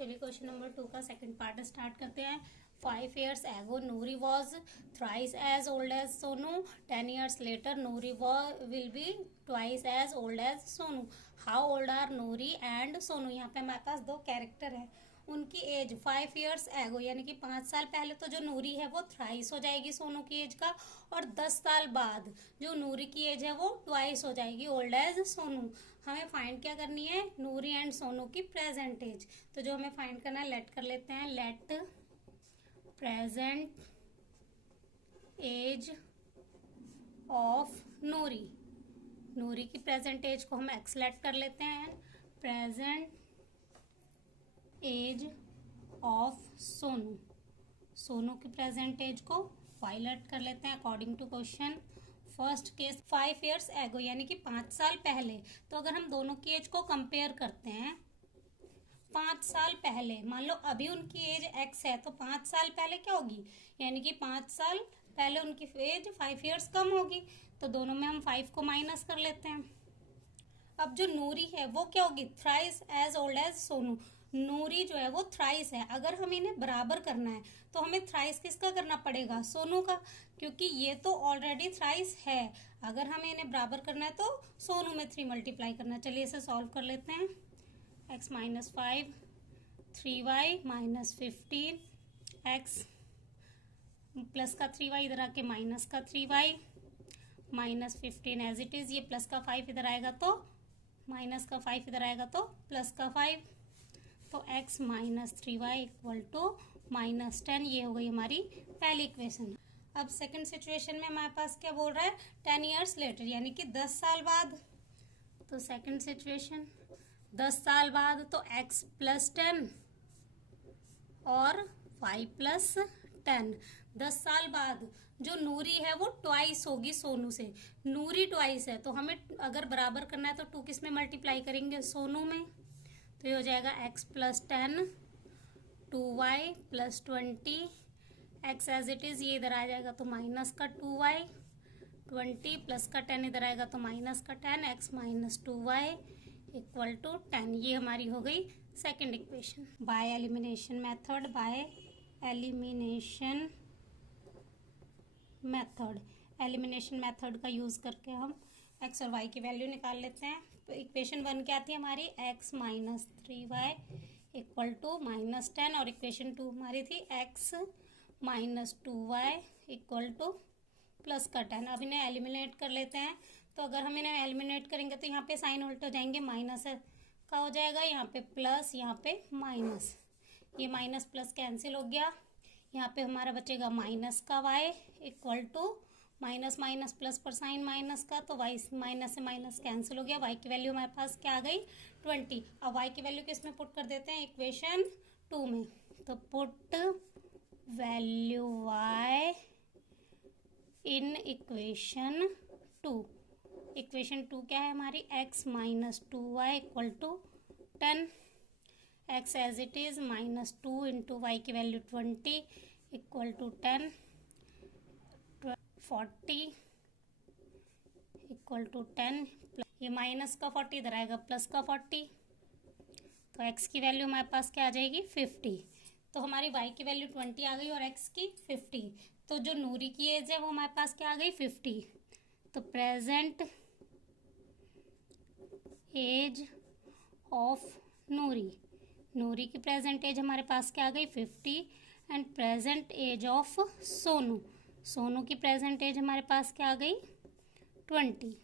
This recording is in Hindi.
चलिए क्वेश्चन नंबर 2 का सेकंड पार्ट स्टार्ट करते हैं। 5 years ago Noori was thrice as old as Sonu. 10 years later Noori will be twice as old as Sonu. How old are Noori and Sonu? यहाँ पे हमारे पास दो कैरेक्टर है, उनकी एज 5 years ago यानी कि 5 साल पहले तो जो नूरी है वो थ्राइस हो जाएगी सोनू की एज का, और 10 साल बाद जो नूरी की एज है वो ट्वाइस हो जाएगी ओल्ड एज सोनू। हमें फाइंड क्या करनी है, नूरी एंड सोनू की प्रेजेंट एज। तो जो हमें फाइंड करना है, लेट कर लेते हैं, late present age of Noori. Noori की प्रेजेंट एज को हम एक्स लेट कर लेते हैं, present age of Sonu. Sonu की प्रेजेंट एज को वाई लेट कर लेते हैं according to question. First case 5 years एगो यानी कि 5 साल पहले। तो अगर हम दोनों की एज को कंपेयर करते हैं, 5 साल पहले, मान लो अभी उनकी एज एक्स है तो 5 साल पहले क्या होगी, यानी कि 5 साल पहले उनकी एज 5 years कम होगी। तो दोनों में हम 5 को माइनस कर लेते हैं। अब जो नूरी है वो क्या होगी, thrice as old as Sonu. Noori जो है वो थ्राइस है। अगर हमें इन्हें बराबर करना है तो हमें थ्राइस किसका करना पड़ेगा, सोनू का, क्योंकि ये तो ऑलरेडी थ्राइस है। अगर हमें इन्हें बराबर करना है तो सोनू में 3 मल्टीप्लाई करना है। चलिए इसे सॉल्व कर लेते हैं। x minus 5, 3y minus 15, x plus का 3y इधर आके माइनस का 3y minus 15 as it is. ये प्लस का 5 इधर आएगा तो माइनस का 5 इधर आएगा तो प्लस का 5। तो x minus 3y equal to minus 10। ये हो गई हमारी पहली इक्वेशन। अब सेकंड सिचुएशन में हमारे पास क्या बोल रहा है, 10 years लेटर यानी कि 10 साल बाद। तो सेकंड सिचुएशन 10 साल बाद, तो x प्लस 10 और y प्लस 10। 10 साल बाद जो नूरी है वो ट्वाइस होगी सोनू से। नूरी ट्वाइस है तो हमें अगर बराबर करना है तो 2 किस में मल्टीप्लाई करेंगे, सोनू में। तो ये हो जाएगा x plus 10, 2y plus 20, x as it is, ये इधर आ जाएगा तो माइनस का 2y, 20 प्लस का 10 इधर आएगा तो माइनस का 10, x minus 2y equal to 10। ये हमारी हो गई second equation. By elimination method, by elimination method, elimination method का यूज करके हम x और y की वैल्यू निकाल लेते हैं। तो इक्वेशन 1 क्या थी हमारी, x minus 3y equal to minus 10, और इक्वेशन 2 हमारी थी x minus 2y equal to plus का 10। अब इन्हें एलिमिनेट कर लेते हैं। तो अगर हम इन्हें एलिमिनेट करेंगे तो यहाँ पे साइन उल्ट हो जाएंगे, माइनस का हो जाएगा, यहाँ पे प्लस, यहाँ पे माइनस। ये माइनस प्लस कैंसिल हो गया। यहाँ पे हमारा बचेगा माइनस का y equal to minus minus plus पर साइन माइनस का, तो y माइनस से माइनस कैंसिल हो गया। y की वैल्यू हमारे पास क्या आ गई, 20। अब y की वैल्यू किस में पुट कर देते हैं, इक्वेशन 2 में। तो put value y in equation 2। Equation 2 क्या है हमारी, x minus 2y equal to 10, x as it is minus 2 into y की value 20 equal to 10, 40 equal to 10, ये माइनस का 40 इधर आएगा प्लस का 40। तो x की वैल्यू हमारे पास क्या आ जाएगी, 50। तो हमारी y की वैल्यू 20 आ गई और x की 50। तो जो नूरी की एज है वो हमारे पास क्या आ गई, 50। तो present age of Noori, Noori की प्रेजेंट एज हमारे पास क्या आ गई, 50। And present age of Sonu, Sonu की प्रेजेंट एज हमारे पास क्या आ गई, 20।